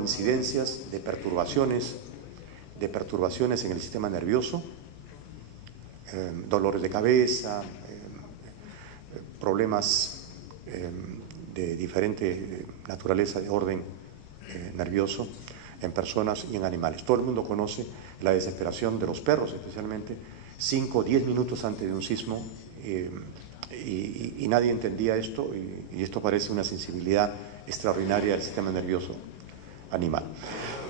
incidencias de perturbaciones en el sistema nervioso, dolores de cabeza, problemas de diferente naturaleza de orden nervioso en personas y en animales. Todo el mundo conoce la desesperación de los perros, especialmente 5 o 10 minutos antes de un sismo, y nadie entendía esto, y esto parece una sensibilidad extraordinaria del sistema nervioso animal.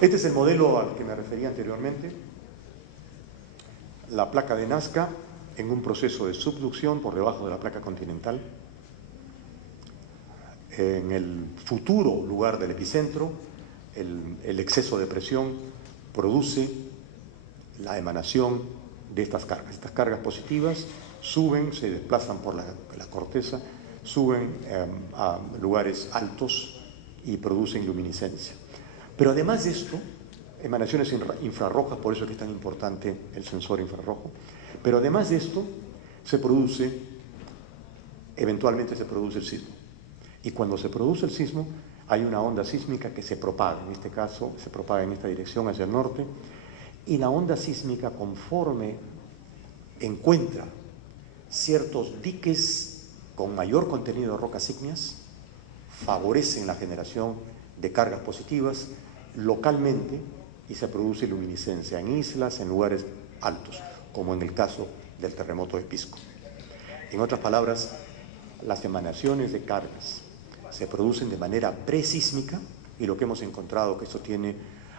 Este es el modelo al que me refería anteriormente, la placa de Nazca en un proceso de subducción por debajo de la placa continental. En el futuro lugar del epicentro, el exceso de presión produce la emanación de estas cargas. Estas cargas positivas suben, se desplazan por la corteza, suben a lugares altos y producen luminiscencia. Pero además de esto, emanaciones infrarrojas, por eso es que es tan importante el sensor infrarrojo, pero además de esto, eventualmente se produce el sismo. Y cuando se produce el sismo, hay una onda sísmica que se propaga, en este caso se propaga en esta dirección hacia el norte, y la onda sísmica, conforme encuentra ciertos diques con mayor contenido de rocas ígneas, favorecen la generación de cargas positivas localmente y se produce luminiscencia en islas, en lugares altos, como en el caso del terremoto de Pisco. En otras palabras, las emanaciones de cargas se producen de manera presísmica, y lo que hemos encontrado que esto tiene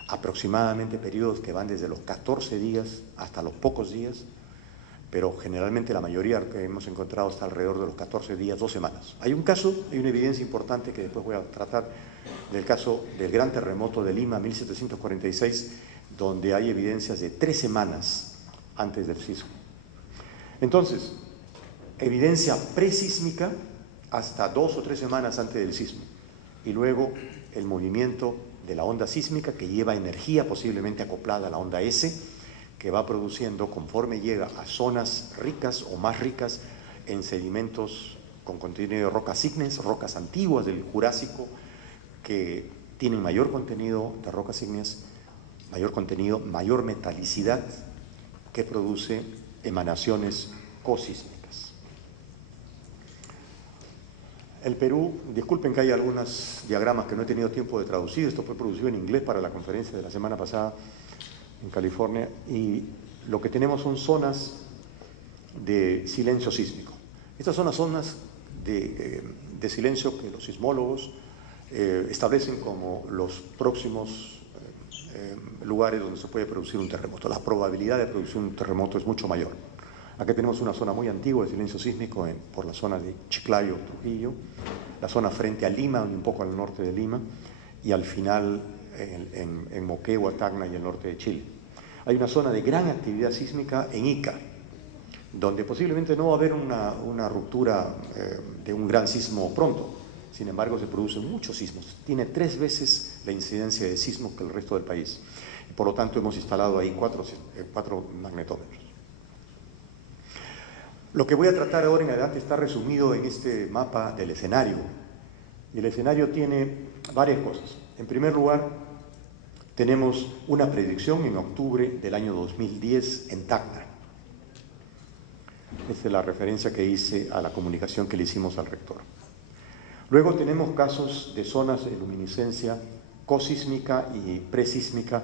aproximadamente periodos que van desde los 14 días hasta los pocos días, pero generalmente la mayoría que hemos encontrado está alrededor de los 14 días, 2 semanas. Hay un caso, hay una evidencia importante que después voy a tratar, del caso del gran terremoto de Lima, 1746, donde hay evidencias de 3 semanas antes del sismo. Entonces, evidencia presísmica hasta 2 o 3 semanas antes del sismo, y luego el movimiento de la onda sísmica que lleva energía posiblemente acoplada a la onda S, que va produciendo conforme llega a zonas ricas o más ricas en sedimentos con contenido de rocas ígneas, rocas antiguas del Jurásico, que tienen mayor contenido de rocas ígneas, mayor contenido, mayor metalicidad, que produce emanaciones cosísmicas. El Perú, disculpen que hay algunos diagramas que no he tenido tiempo de traducir, esto fue producido en inglés para la conferencia de la semana pasada en California, y lo que tenemos son zonas de silencio sísmico. Estas son las zonas de silencio que los sismólogos establecen como los próximos lugares donde se puede producir un terremoto. La probabilidad de producir un terremoto es mucho mayor. Aquí tenemos una zona muy antigua de silencio sísmico por la zona de Chiclayo, Trujillo, la zona frente a Lima, un poco al norte de Lima, y al final en Moquegua, Tacna y el norte de Chile. Hay una zona de gran actividad sísmica en Ica, donde posiblemente no va a haber una ruptura de un gran sismo pronto. Sin embargo, se producen muchos sismos. Tiene 3 veces la incidencia de sismos que el resto del país. Por lo tanto, hemos instalado ahí 4 magnetómetros. Lo que voy a tratar ahora en adelante está resumido en este mapa del escenario. Y el escenario tiene varias cosas. En primer lugar, tenemos una predicción en octubre del año 2010 en Tacna. Esta es la referencia que hice a la comunicación que le hicimos al rector. Luego tenemos casos de zonas de luminiscencia cosísmica y presísmica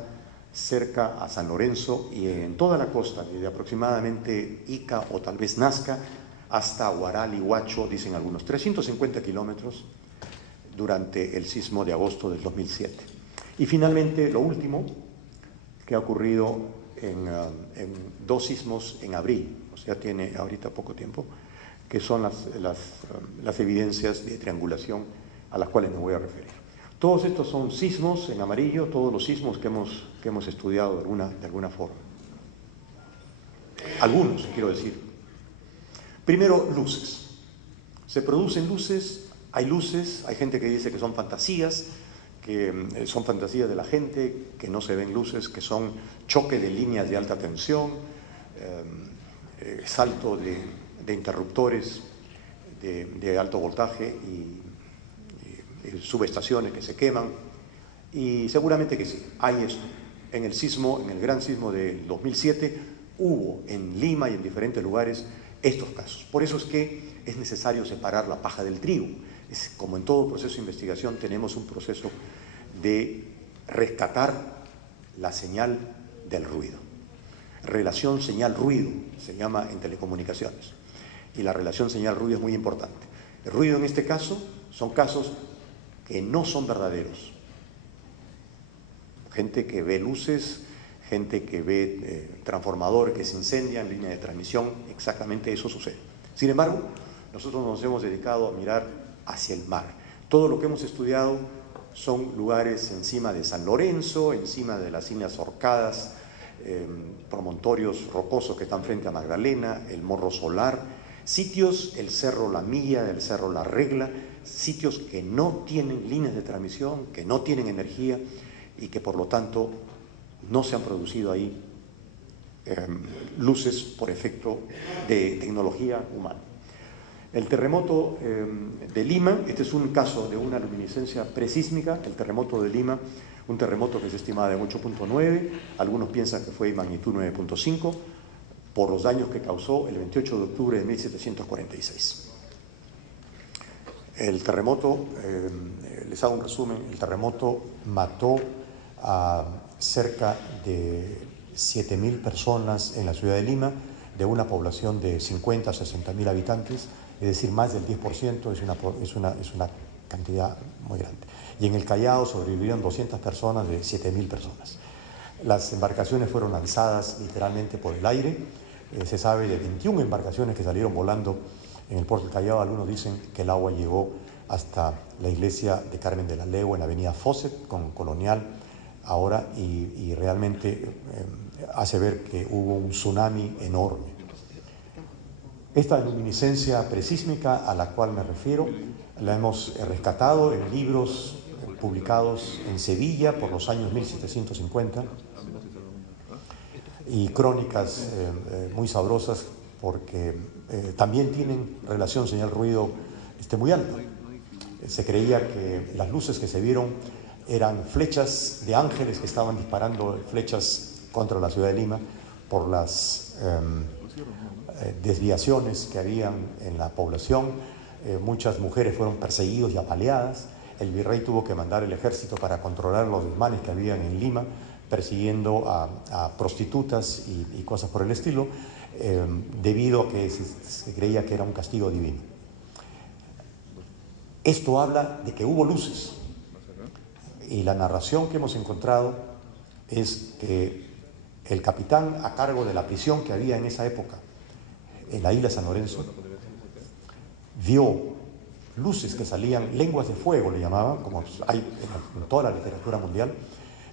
cerca a San Lorenzo y en toda la costa, desde aproximadamente Ica o tal vez Nazca hasta Huaral y Huacho, dicen algunos, 350 kilómetros durante el sismo de agosto del 2007. Y finalmente, lo último, que ha ocurrido en 2 sismos en abril, o sea, tiene ahorita poco tiempo, que son las evidencias de triangulación a las cuales me voy a referir. Todos estos son sismos en amarillo, todos los sismos que hemos estudiado de alguna forma. Algunos, quiero decir. Primero, luces. Se producen luces, hay gente que dice que son fantasías de la gente, que no se ven luces, que son choque de líneas de alta tensión, salto de interruptores de alto voltaje y subestaciones que se queman. Y seguramente que sí, hay esto. En el sismo, en el gran sismo del 2007, hubo en Lima y en diferentes lugares estos casos. Por eso es que es necesario separar la paja del trigo. Es, como en todo proceso de investigación, tenemos un proceso de rescatar la señal del ruido. Relación señal-ruido se llama en telecomunicaciones. Y la relación señal-ruido es muy importante. El ruido en este caso son casos que no son verdaderos. Gente que ve luces, gente que ve transformadores que se incendian, línea de transmisión, exactamente eso sucede. Sin embargo, nosotros nos hemos dedicado a mirar hacia el mar. Todo lo que hemos estudiado son lugares encima de San Lorenzo, encima de las Islas Orcadas, promontorios rocosos que están frente a Magdalena, el Morro Solar, sitios, el Cerro La Milla, el Cerro La Regla, sitios que no tienen líneas de transmisión, que no tienen energía y que por lo tanto no se han producido ahí luces por efecto de tecnología humana. El terremoto de Lima, este es un caso de una luminiscencia presísmica, el terremoto de Lima, un terremoto que se estimaba de 8.9, algunos piensan que fue magnitud 9.5, por los daños que causó el 28 de octubre de 1746. El terremoto, les hago un resumen, el terremoto mató a cerca de 7.000 personas en la ciudad de Lima, de una población de 50 a 60.000 habitantes, es decir, más del 10%, es una cantidad muy grande. Y en el Callao sobrevivieron 200 personas de 7.000 personas. Las embarcaciones fueron lanzadas literalmente por el aire. Se sabe de 21 embarcaciones que salieron volando en el puerto del Callao. Algunos dicen que el agua llegó hasta la iglesia de Carmen de la Legua en la avenida Fawcett con Colonial ahora y realmente hace ver que hubo un tsunami enorme. Esta luminiscencia presísmica a la cual me refiero la hemos rescatado en libros publicados en Sevilla por los años 1750 y crónicas muy sabrosas porque también tienen relación señal-ruido muy alta. Se creía que las luces que se vieron eran flechas de ángeles que estaban disparando flechas contra la ciudad de Lima por las desviaciones que habían en la población. Muchas mujeres fueron perseguidas y apaleadas. El virrey tuvo que mandar el ejército para controlar los desmanes que habían en Lima, persiguiendo a prostitutas y cosas por el estilo, debido a que se creía que era un castigo divino. Esto habla de que hubo luces, y la narración que hemos encontrado es que el capitán a cargo de la prisión que había en esa época, en la isla San Lorenzo, vio luces que salían, lenguas de fuego le llamaban, como hay en toda la literatura mundial,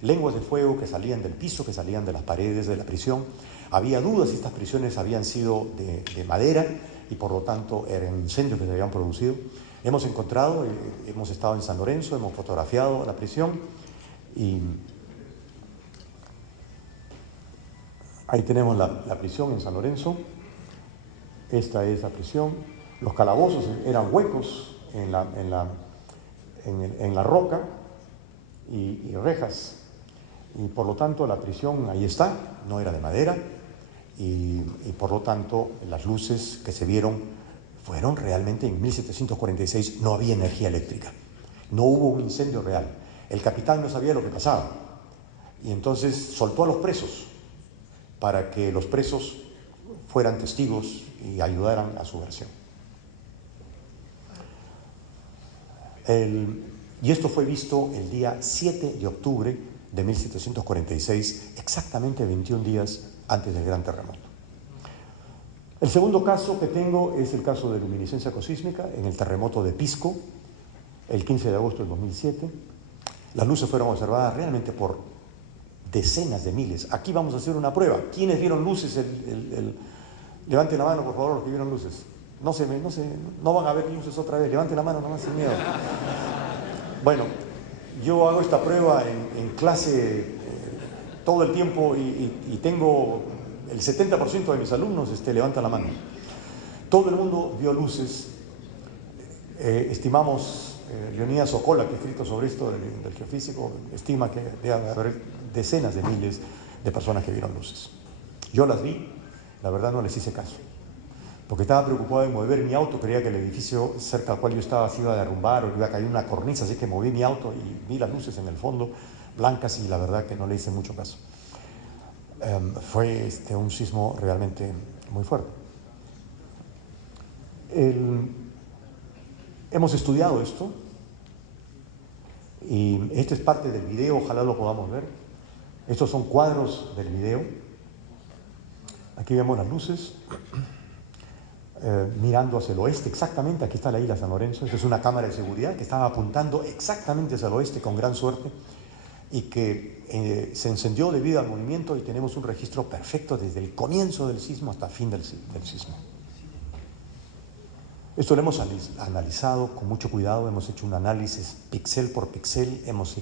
lenguas de fuego que salían del piso, que salían de las paredes de la prisión. Había dudas si estas prisiones habían sido de madera y por lo tanto eran incendios que se habían producido. Hemos encontrado, hemos estado en San Lorenzo, hemos fotografiado la prisión y ahí tenemos la prisión en San Lorenzo. Esta es la prisión. Los calabozos eran huecos en la roca y rejas. Y por lo tanto la prisión ahí está, no era de madera y por lo tanto las luces que se vieron fueron realmente en 1746, no había energía eléctrica, no hubo un incendio real. El capitán no sabía lo que pasaba y entonces soltó a los presos para que los presos fueran testigos y ayudaran a su versión. Y esto fue visto el día 7 de octubre de 1746, exactamente 21 días antes del gran terremoto. El segundo caso que tengo es el caso de luminiscencia cosísmica en el terremoto de Pisco, el 15 de agosto del 2007. Las luces fueron observadas realmente por decenas de miles. Aquí vamos a hacer una prueba. ¿Quiénes vieron luces? Levanten la mano, por favor, los que vieron luces. No van a ver luces otra vez. Levanten la mano nomás sin miedo. Bueno, yo hago esta prueba en clase todo el tiempo y tengo el 70% de mis alumnos levantan la mano. Todo el mundo vio luces. Estimamos Leonidas Sokola, que ha escrito sobre esto del geofísico, estima que debe haber decenas de miles de personas que vieron luces. Yo las vi, la verdad no les hice caso, porque estaba preocupado en mover mi auto, creía que el edificio cerca al cual yo estaba se iba a derrumbar o iba a caer una cornisa, así que moví mi auto y vi las luces en el fondo, blancas, y la verdad que no le hice mucho caso. Fue un sismo realmente muy fuerte. Hemos estudiado esto, y este es parte del video, ojalá lo podamos ver. Estos son cuadros del video. Aquí vemos las luces mirando hacia el oeste, exactamente. Aquí está la isla San Lorenzo. Esta es una cámara de seguridad que estaba apuntando exactamente hacia el oeste con gran suerte, y que se encendió debido al movimiento, y tenemos un registro perfecto desde el comienzo del sismo hasta el fin del sismo. Esto lo hemos analizado con mucho cuidado, hemos hecho un análisis píxel por píxel, hemos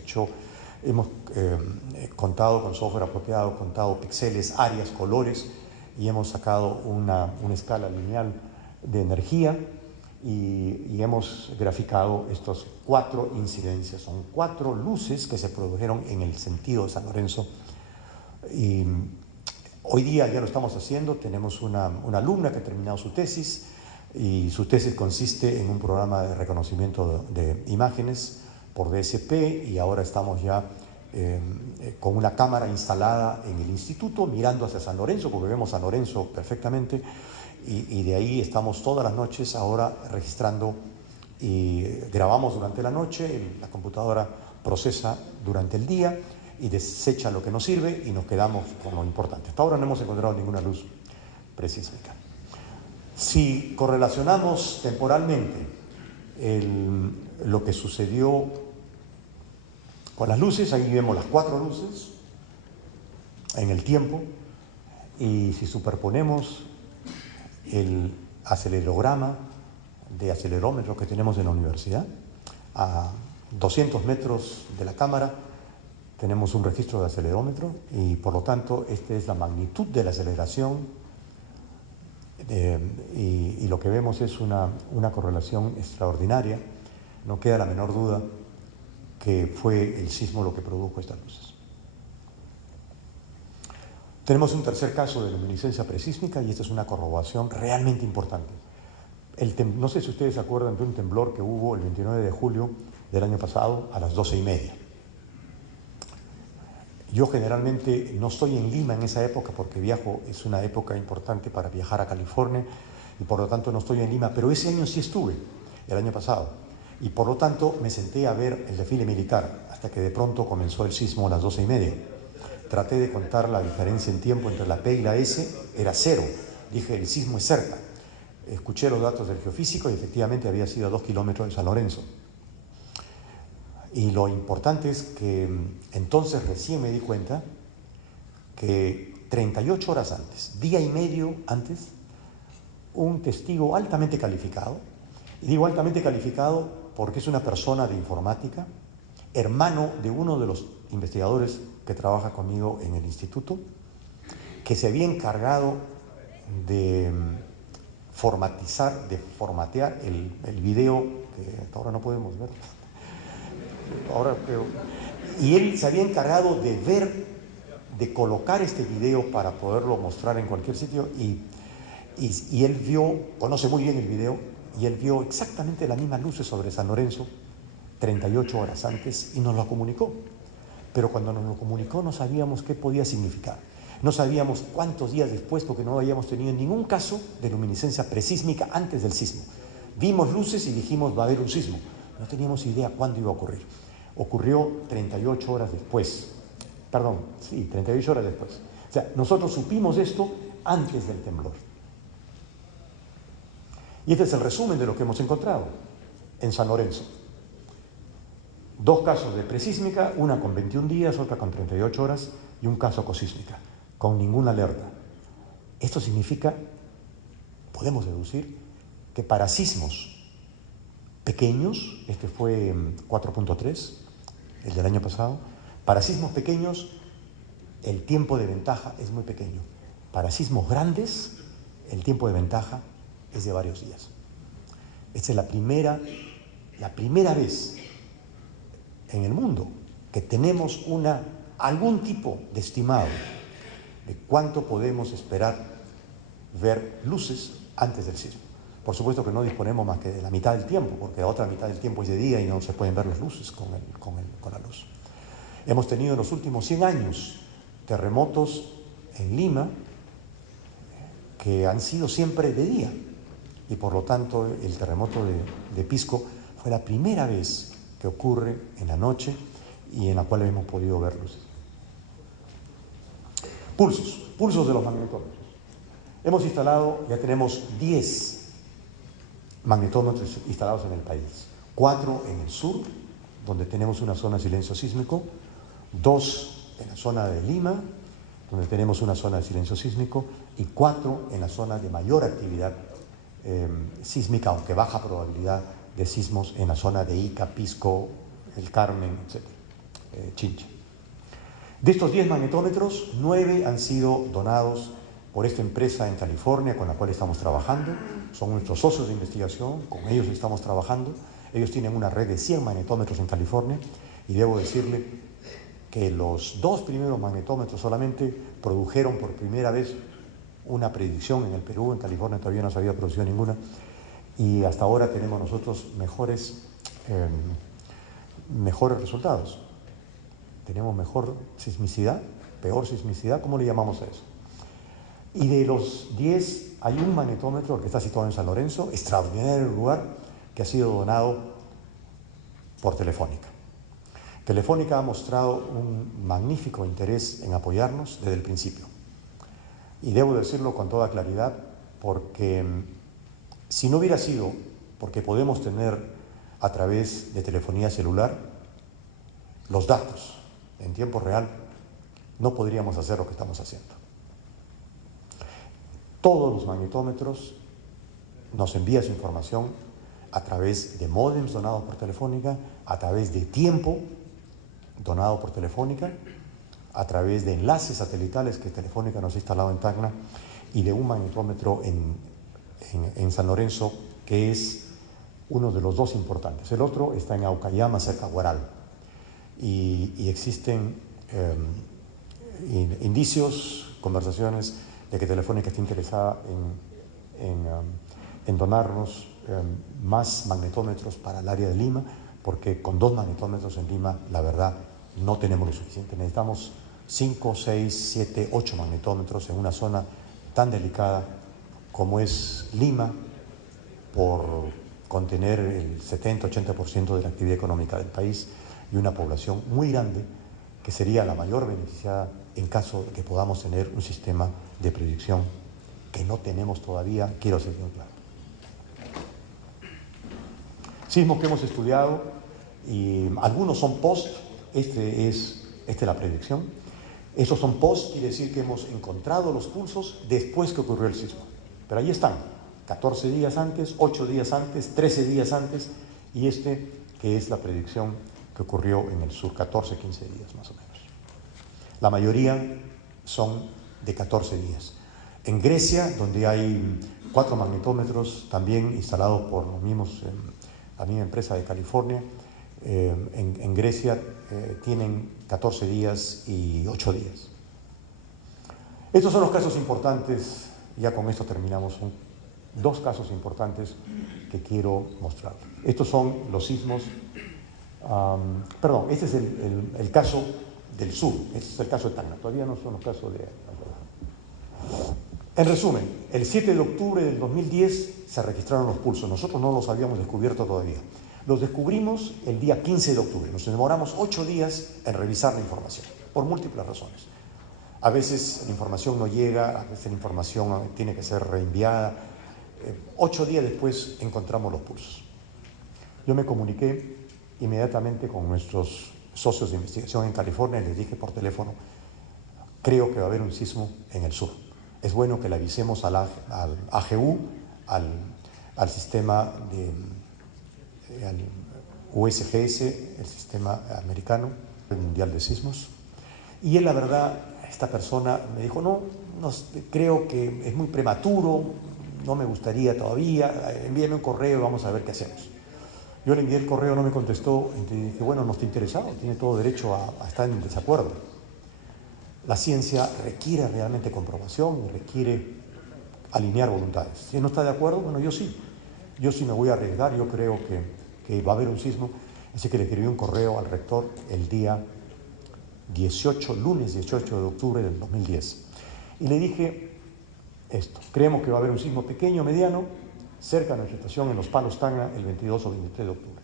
contado con software apropiado, contado píxeles, áreas, colores, y hemos sacado una escala lineal de energía, y hemos graficado estas 4 incidencias. Son 4 luces que se produjeron en el sentido de San Lorenzo, y hoy día ya lo estamos haciendo. Tenemos una alumna que ha terminado su tesis, y su tesis consiste en un programa de reconocimiento de imágenes por DSP, y ahora estamos ya con una cámara instalada en el instituto mirando hacia San Lorenzo, porque vemos San Lorenzo perfectamente, y de ahí estamos todas las noches ahora registrando, y grabamos durante la noche, la computadora procesa durante el día y desecha lo que nos sirve, y nos quedamos con lo importante. Hasta ahora no hemos encontrado ninguna luz presísmica. Si correlacionamos temporalmente lo que sucedió con las luces, ahí vemos las 4 luces en el tiempo, y si superponemos el acelerograma de acelerómetro que tenemos en la universidad, a 200 metros de la cámara tenemos un registro de acelerómetro, y por lo tanto esta es la magnitud de la aceleración. Y lo que vemos es una correlación extraordinaria. No queda la menor duda que fue el sismo lo que produjo estas luces. Tenemos un tercer caso de luminiscencia presísmica, y esta es una corroboración realmente importante. No sé si ustedes se acuerdan de un temblor que hubo el 29 de julio del año pasado a las 12:30. Yo generalmente no estoy en Lima en esa época porque viajo, es una época importante para viajar a California, y por lo tanto no estoy en Lima, pero ese año sí estuve, el año pasado, y por lo tanto me senté a ver el desfile militar hasta que de pronto comenzó el sismo a las 12:30. Traté de contar la diferencia en tiempo entre la P y la S, era 0. Dije, el sismo es cerca. Escuché los datos del geofísico y efectivamente había sido a 2 kilómetros de San Lorenzo. Y lo importante es que entonces recién me di cuenta que 38 horas antes, día y medio antes, un testigo altamente calificado, y digo altamente calificado porque es una persona de informática, hermano de uno de los investigadores que trabaja conmigo en el instituto, que se había encargado de formatear el video, que hasta ahora no podemos ver. Y él se había encargado de colocar este video para poderlo mostrar en cualquier sitio, y él conoce muy bien el video, y él vio exactamente las mismas luces sobre San Lorenzo 38 horas antes, y nos lo comunicó. Pero cuando nos lo comunicó no sabíamos qué podía significar. No sabíamos cuántos días después, porque no habíamos tenido ningún caso de luminiscencia presísmica antes del sismo. Vimos luces y dijimos, va a haber un sismo. No teníamos idea cuándo iba a ocurrir. Ocurrió 38 horas después. Perdón, sí, 38 horas después. O sea, nosotros supimos esto antes del temblor. Y este es el resumen de lo que hemos encontrado en San Lorenzo. 2 casos de presísmica, una con 21 días, otra con 38 horas, y un caso cosísmica, con ninguna alerta. Esto significa, podemos deducir, que para sismos pequeños, este fue 4.3, el del año pasado, para sismos pequeños el tiempo de ventaja es muy pequeño. Para sismos grandes el tiempo de ventaja es de varios días. Esta es la primera la primera vez en el mundo que tenemos algún tipo de estimado de cuánto podemos esperar ver luces antes del sismo. Por supuesto que no disponemos más que de la mitad del tiempo, porque la otra mitad del tiempo es de día y no se pueden ver las luces con la luz. Hemos tenido en los últimos 100 años terremotos en Lima que han sido siempre de día, y por lo tanto el terremoto de Pisco fue la primera vez que ocurre en la noche y en la cual hemos podido ver luces. Pulsos de los magnetómetros. Hemos instalado, ya tenemos 10 magnetómetros instalados en el país. 4 en el sur, donde tenemos una zona de silencio sísmico, 2 en la zona de Lima, donde tenemos una zona de silencio sísmico, y 4 en la zona de mayor actividad sísmica, aunque baja probabilidad de sismos, en la zona de Ica, Pisco, El Carmen, etc. Chincha. De estos 10 magnetómetros, 9 han sido donados por esta empresa en California con la cual estamos trabajando. Son nuestros socios de investigación, con ellos estamos trabajando. Ellos tienen una red de 100 magnetómetros en California, y debo decirle que los 2 primeros magnetómetros solamente produjeron por primera vez una predicción en el Perú. En California todavía no se había producido ninguna, y hasta ahora tenemos nosotros mejores resultados. Tenemos mejor sismicidad, peor sismicidad, ¿cómo le llamamos a eso? Y de los 10 hay un magnetómetro que está situado en San Lorenzo, extraordinario lugar, que ha sido donado por Telefónica. Telefónica ha mostrado un magnífico interés en apoyarnos desde el principio. Y debo decirlo con toda claridad, porque si no hubiera sido porque podemos tener a través de telefonía celular los datos en tiempo real, no podríamos hacer lo que estamos haciendo. Todos los magnetómetros nos envían su información a través de módems donados por Telefónica, a través de tiempo donado por Telefónica, a través de enlaces satelitales que Telefónica nos ha instalado en Tacna, y de un magnetómetro en San Lorenzo, que es uno de los 2 importantes. El otro está en Aucayama, cerca de Huaral, y existen indicios, conversaciones de que Telefónica está interesada en donarnos más magnetómetros para el área de Lima, porque con 2 magnetómetros en Lima, la verdad, no tenemos lo suficiente. Necesitamos 5, 6, 7, 8 magnetómetros en una zona tan delicada como es Lima, por contener el 70-80% de la actividad económica del país, y una población muy grande que sería la mayor beneficiada en caso de que podamos tener un sistema de predicción que no tenemos todavía. Quiero ser muy claro. Sismos que hemos estudiado, y algunos son post. Esta es la predicción. Estos son post, quiere decir que hemos encontrado los pulsos después que ocurrió el sismo. Pero ahí están, 14 días antes, 8 días antes, 13 días antes, y que es la predicción que ocurrió en el sur, 14, 15 días más o menos. La mayoría son de 14 días. En Grecia, donde hay 4 magnetómetros también instalados por los mismos, la misma empresa de California, en Grecia tienen 14 días y 8 días. Estos son los casos importantes. Ya con esto terminamos. Son 2 casos importantes que quiero mostrar. Estos son los sismos. Este es el caso del sur. Este es el caso de Tacna. Todavía no son los casos de... En resumen, el 7 de octubre del 2010 se registraron los pulsos. Nosotros no los habíamos descubierto todavía. Los descubrimos el día 15 de octubre. Nos demoramos 8 días en revisar la información, por múltiples razones. A veces la información no llega, a veces la información tiene que ser reenviada. 8 días después encontramos los pulsos. Yo me comuniqué inmediatamente con nuestros socios de investigación en California y les dije por teléfono: creo que va a haber un sismo en el sur. Es bueno que le avisemos al AGU, al sistema al USGS, el sistema americano, el Mundial de Sismos. Y él, la verdad, esta persona me dijo: no, creo que es muy prematuro, no me gustaría todavía, envíame un correo y vamos a ver qué hacemos. Yo le envié el correo, no me contestó, y dije, bueno, no está interesado, tiene todo derecho a estar en desacuerdo. La ciencia requiere realmente comprobación, requiere alinear voluntades. Si no está de acuerdo, bueno, yo sí me voy a arriesgar, yo creo que va a haber un sismo. Así que le escribí un correo al rector el día 18, lunes 18 de octubre del 2010. Y le dije esto: creemos que va a haber un sismo pequeño, mediano, cerca de nuestra estación en Los Palos, Tacna, el 22 o 23 de octubre.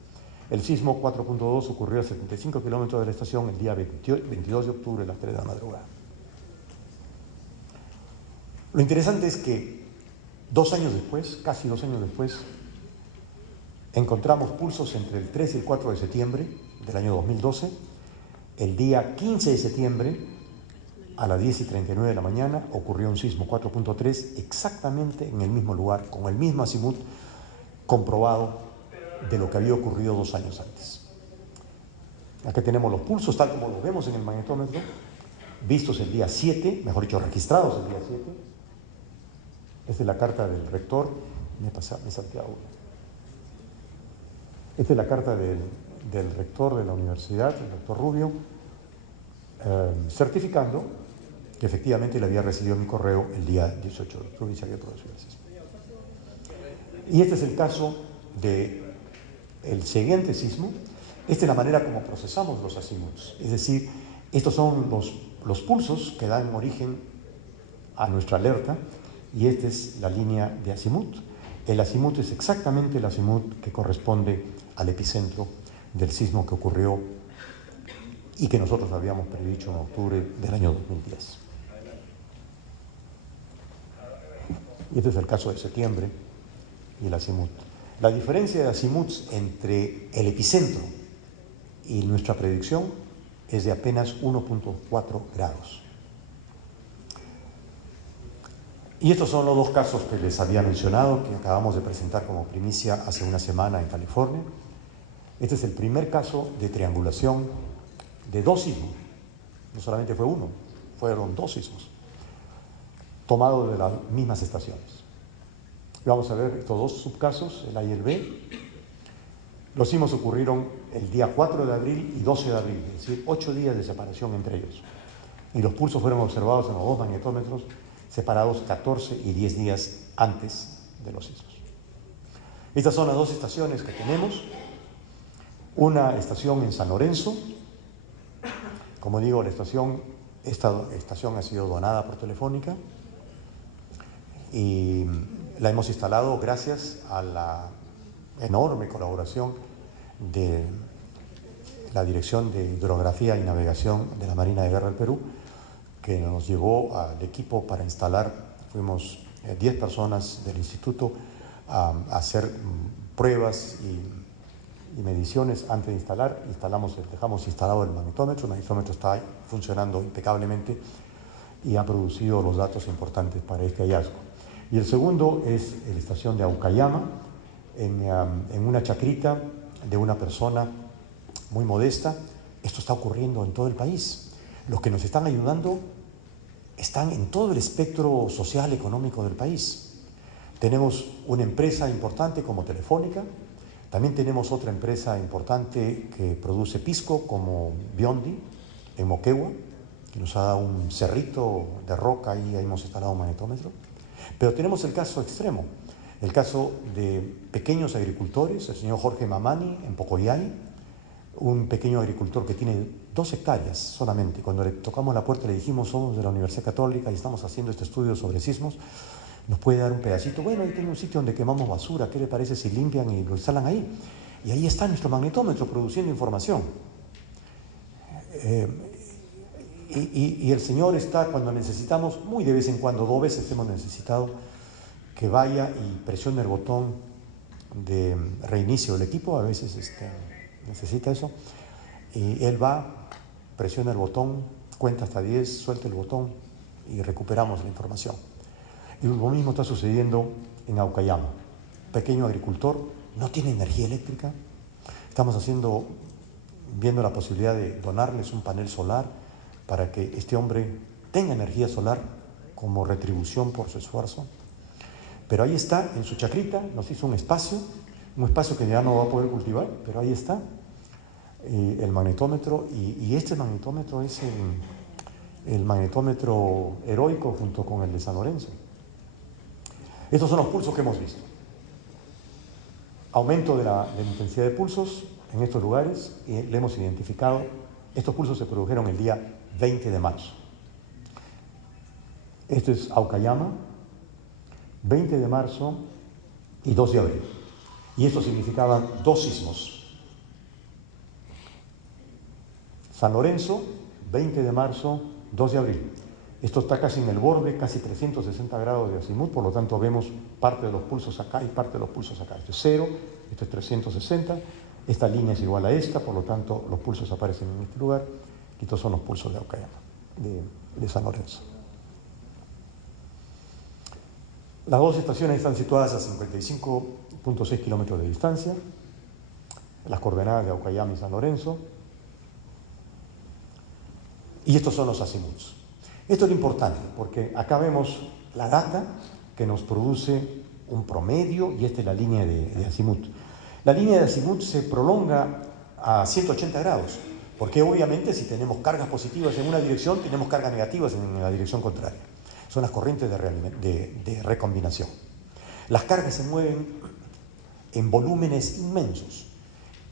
El sismo 4.2 ocurrió a 75 kilómetros de la estación el día 22 de octubre a las 3 de la madrugada. Lo interesante es que 2 años después, casi 2 años después, encontramos pulsos entre el 3 y el 4 de septiembre del año 2012. El día 15 de septiembre, a las 10:39 de la mañana, ocurrió un sismo 4.3 exactamente en el mismo lugar, con el mismo azimut comprobado de lo que había ocurrido 2 años antes. Aquí tenemos los pulsos, tal como los vemos en el magnetómetro, vistos el día 7, mejor dicho, registrados el día 7. Esta es la carta del rector, me salté a uno. Esta es la carta del rector de la universidad, el rector Rubio, certificando que efectivamente le había recibido mi correo el día 18 de octubre y se había producido el sismo. Y este es el caso del siguiente sismo. Esta es la manera como procesamos los azimuts. Es decir, estos son los pulsos que dan origen a nuestra alerta, y esta es la línea de azimut. El azimut es exactamente el azimut que corresponde al epicentro del sismo que ocurrió y que nosotros habíamos predicho en octubre del año 2010. Y este es el caso de septiembre y el azimut. La diferencia de azimuts entre el epicentro y nuestra predicción es de apenas 1.4 grados. Y estos son los 2 casos que les había mencionado, que acabamos de presentar como primicia hace una semana en California. Este es el primer caso de triangulación de 2 sismos. No solamente fue uno, fueron 2 sismos, tomados de las mismas estaciones. Y vamos a ver estos 2 subcasos, el A y el B. Los sismos ocurrieron el día 4 de abril y 12 de abril, es decir, 8 días de separación entre ellos. Y los pulsos fueron observados en los 2 magnetómetros, separados 14 y 10 días antes de los sismos. Estas son las 2 estaciones que tenemos. Una estación en San Lorenzo. Como digo, esta estación ha sido donada por Telefónica y la hemos instalado gracias a la enorme colaboración de la Dirección de Hidrografía y Navegación de la Marina de Guerra del Perú, que nos llevó al equipo para instalar. Fuimos 10 personas del instituto a hacer pruebas y mediciones antes de instalar. Dejamos instalado el magnetómetro está funcionando impecablemente y ha producido los datos importantes para este hallazgo. Y el segundo es la estación de Aucayama, en una chacrita de una persona muy modesta. Esto está ocurriendo en todo el país. Los que nos están ayudando están en todo el espectro social, económico del país. Tenemos una empresa importante como Telefónica, también tenemos otra empresa importante que produce pisco como Biondi en Moquegua, que nos ha dado un cerrito de roca y ahí hemos instalado un magnetómetro. Pero tenemos el caso extremo, el caso de pequeños agricultores, el señor Jorge Mamani en Pocoyay, un pequeño agricultor que tiene 2 hectáreas solamente. Cuando le tocamos la puerta le dijimos: somos de la Universidad Católica y estamos haciendo este estudio sobre sismos, ¿nos puede dar un pedacito? Bueno, ahí tiene un sitio donde quemamos basura, ¿qué le parece si limpian y lo instalan ahí? Y ahí está nuestro magnetómetro produciendo información. Y el señor está, cuando necesitamos, muy de vez en cuando, 2 veces hemos necesitado que vaya y presione el botón de reinicio del equipo. A veces necesita eso, y él va, presiona el botón, cuenta hasta 10, suelta el botón y recuperamos la información. Y lo mismo está sucediendo en Aucayama. Pequeño agricultor, no tiene energía eléctrica. Estamos viendo la posibilidad de donarles un panel solar para que este hombre tenga energía solar como retribución por su esfuerzo. Pero ahí está, en su chacrita, nos hizo un espacio un espacio que ya no va a poder cultivar, pero ahí está el magnetómetro, y este magnetómetro es el magnetómetro heroico junto con el de San Lorenzo. Estos son los pulsos que hemos visto. Aumento de la intensidad de pulsos en estos lugares, y le hemos identificado. Estos pulsos se produjeron el día 20 de marzo. Esto es Aucayama, 20 de marzo y 2 de abril. Y esto significaba 2 sismos. San Lorenzo, 20 de marzo, 2 de abril. Esto está casi en el borde, casi 360 grados de azimut, por lo tanto vemos parte de los pulsos acá y parte de los pulsos acá. Esto es 0, esto es 360, esta línea es igual a esta, por lo tanto los pulsos aparecen en este lugar, y estos son los pulsos de Aucayama, de San Lorenzo. Las dos estaciones están situadas a 55.6 kilómetros de distancia, las coordenadas de Aucayama y San Lorenzo, y estos son los azimuts. Esto es lo importante, porque acá vemos la data que nos produce un promedio, y esta es la línea de azimut. La línea de azimut se prolonga a 180 grados, porque obviamente si tenemos cargas positivas en una dirección, tenemos cargas negativas en la dirección contraria. Son las corrientes de recombinación. Las cargas se mueven en volúmenes inmensos,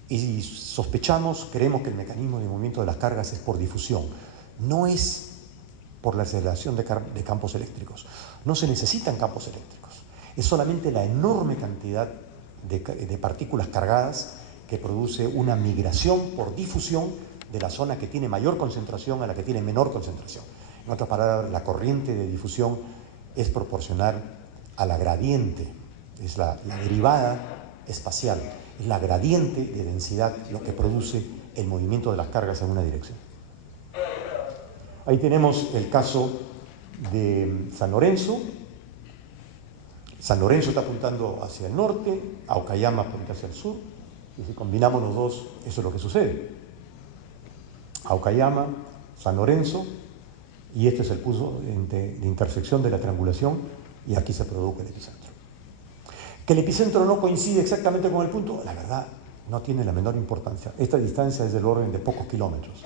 y sospechamos, creemos que el mecanismo de movimiento de las cargas es por difusión, no es por la aceleración de campos eléctricos. No se necesitan campos eléctricos, es solamente la enorme cantidad de partículas cargadas que produce una migración por difusión de la zona que tiene mayor concentración a la que tiene menor concentración. En otras palabras, la corriente de difusión es proporcional a la gradiente, es la derivada espacial, es la gradiente de densidad lo que produce el movimiento de las cargas en una dirección. Ahí tenemos el caso de San Lorenzo. San Lorenzo está apuntando hacia el norte, Aucayama apunta hacia el sur, y si combinamos los dos, eso es lo que sucede. Aucayama, San Lorenzo, y este es el punto de intersección de la triangulación, y aquí se produce el epicentro. Que el epicentro no coincide exactamente con el punto, la verdad, no tiene la menor importancia. Esta distancia es del orden de pocos kilómetros.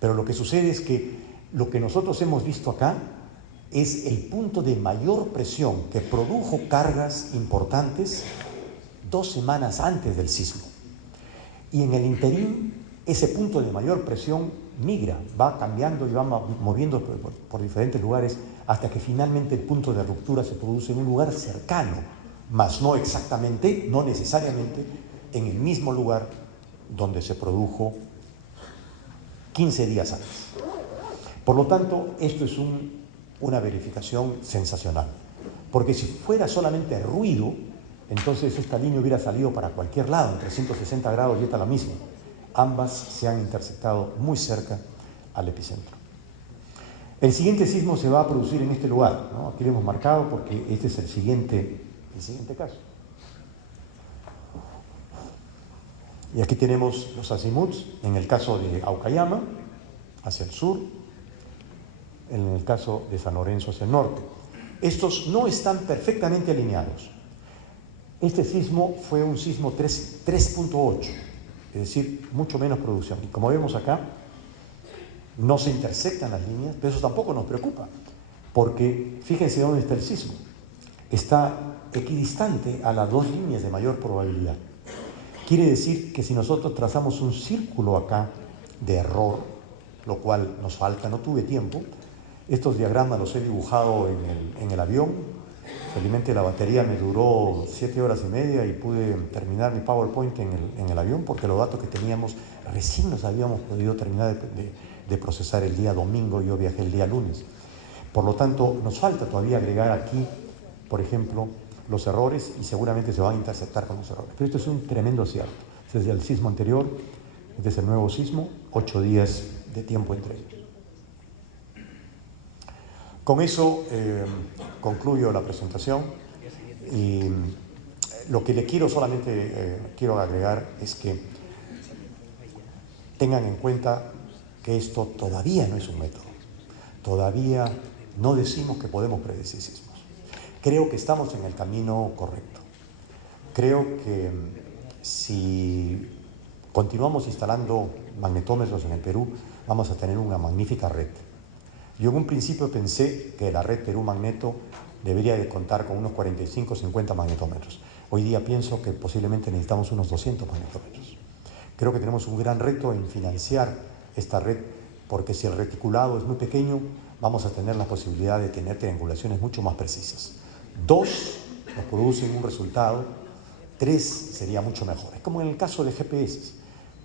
Pero lo que sucede es que lo que nosotros hemos visto acá es el punto de mayor presión que produjo cargas importantes 2 semanas antes del sismo. Y en el interín, ese punto de mayor presión migra, va cambiando y va moviendo por diferentes lugares hasta que finalmente el punto de ruptura se produce en un lugar cercano, mas no exactamente, no necesariamente, en el mismo lugar donde se produjo 15 días antes. Por lo tanto, esto es una verificación sensacional, porque si fuera solamente ruido, entonces esta línea hubiera salido para cualquier lado, en 360 grados, y está la misma. Ambas se han interceptado muy cerca al epicentro. El siguiente sismo se va a producir en este lugar, ¿no? Aquí lo hemos marcado porque este es el siguiente caso. Y aquí tenemos los azimuts, en el caso de Aucayama, hacia el sur, en el caso de San Lorenzo hacia el norte. Estos no están perfectamente alineados. Este sismo fue un sismo 3.8, es decir, mucho menos producción. Y como vemos acá, no se intersectan las líneas, pero eso tampoco nos preocupa, porque fíjense dónde está el sismo. Está equidistante a las 2 líneas de mayor probabilidad. Quiere decir que si nosotros trazamos un círculo acá de error, lo cual nos falta, no tuve tiempo, estos diagramas los he dibujado en el avión. Felizmente la batería me duró 7 horas y media y pude terminar mi PowerPoint en el avión, porque los datos que teníamos recién los habíamos podido terminar de procesar el día domingo, y yo viajé el día lunes. Por lo tanto, nos falta todavía agregar aquí, por ejemplo, los errores, y seguramente se van a interceptar con los errores. Pero esto es un tremendo acierto. Desde el sismo anterior, este es el nuevo sismo, 8 días de tiempo entre ellos. Con eso concluyo la presentación, y lo que le quiero quiero agregar es que tengan en cuenta que esto todavía no es un método, todavía no decimos que podemos predecir sismos. Creo que estamos en el camino correcto, Creo que si continuamos instalando magnetómetros en el Perú, vamos a tener una magnífica red. Yo en un principio pensé que la red Perú Magneto debería de contar con unos 45 o 50 magnetómetros. Hoy día pienso que posiblemente necesitamos unos 200 magnetómetros. Creo que tenemos un gran reto en financiar esta red, porque si el reticulado es muy pequeño, vamos a tener la posibilidad de tener triangulaciones mucho más precisas. 2 nos producen un resultado, 3 sería mucho mejor. Es como en el caso de GPS.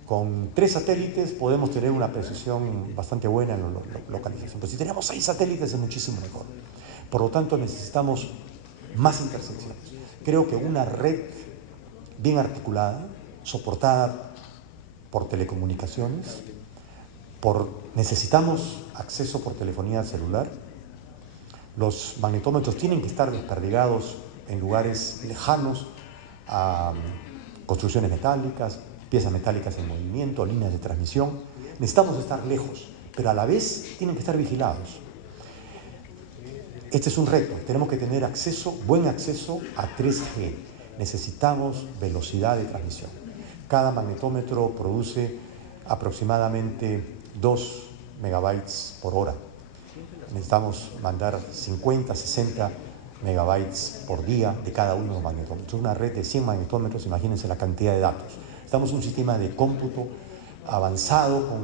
Con 3 satélites podemos tener una precisión bastante buena en la localización. Pero si tenemos 6 satélites es muchísimo mejor. Por lo tanto, necesitamos más intersecciones. Creo que una red bien articulada, soportada por telecomunicaciones, necesitamos acceso por telefonía celular. Los magnetómetros tienen que estar desperdigados en lugares lejanos a construcciones metálicas, piezas metálicas en movimiento, líneas de transmisión. Necesitamos estar lejos, pero a la vez tienen que estar vigilados. Este es un reto. Tenemos que tener buen acceso a 3G. Necesitamos velocidad de transmisión. Cada magnetómetro produce aproximadamente 2 megabytes por hora. Necesitamos mandar 50, 60 megabytes por día de cada uno de los magnetómetros. Una red de 100 magnetómetros, imagínense la cantidad de datos. Estamos en un sistema de cómputo avanzado con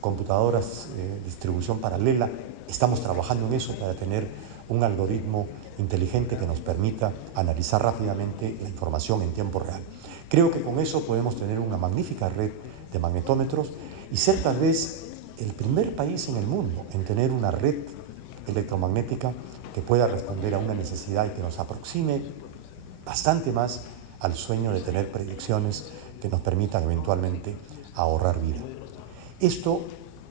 computadoras de distribución paralela. Estamos trabajando en eso para tener un algoritmo inteligente que nos permita analizar rápidamente la información en tiempo real. Creo que con eso podemos tener una magnífica red de magnetómetros y ser tal vez el primer país en el mundo en tener una red electromagnética que pueda responder a una necesidad y que nos aproxime bastante más al sueño de tener predicciones que nos permitan eventualmente ahorrar vida. Esto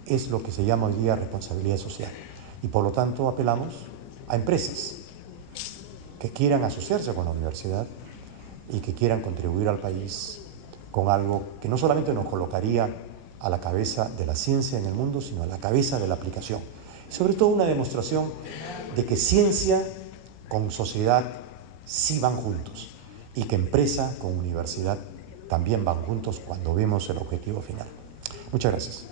es lo que se llama hoy día responsabilidad social y por lo tanto apelamos a empresas que quieran asociarse con la universidad y que quieran contribuir al país con algo que no solamente nos colocaría a la cabeza de la ciencia en el mundo, sino a la cabeza de la aplicación. Sobre todo una demostración de que ciencia con sociedad sí van juntos y que empresa con universidad también van juntos cuando vemos el objetivo final. Muchas gracias.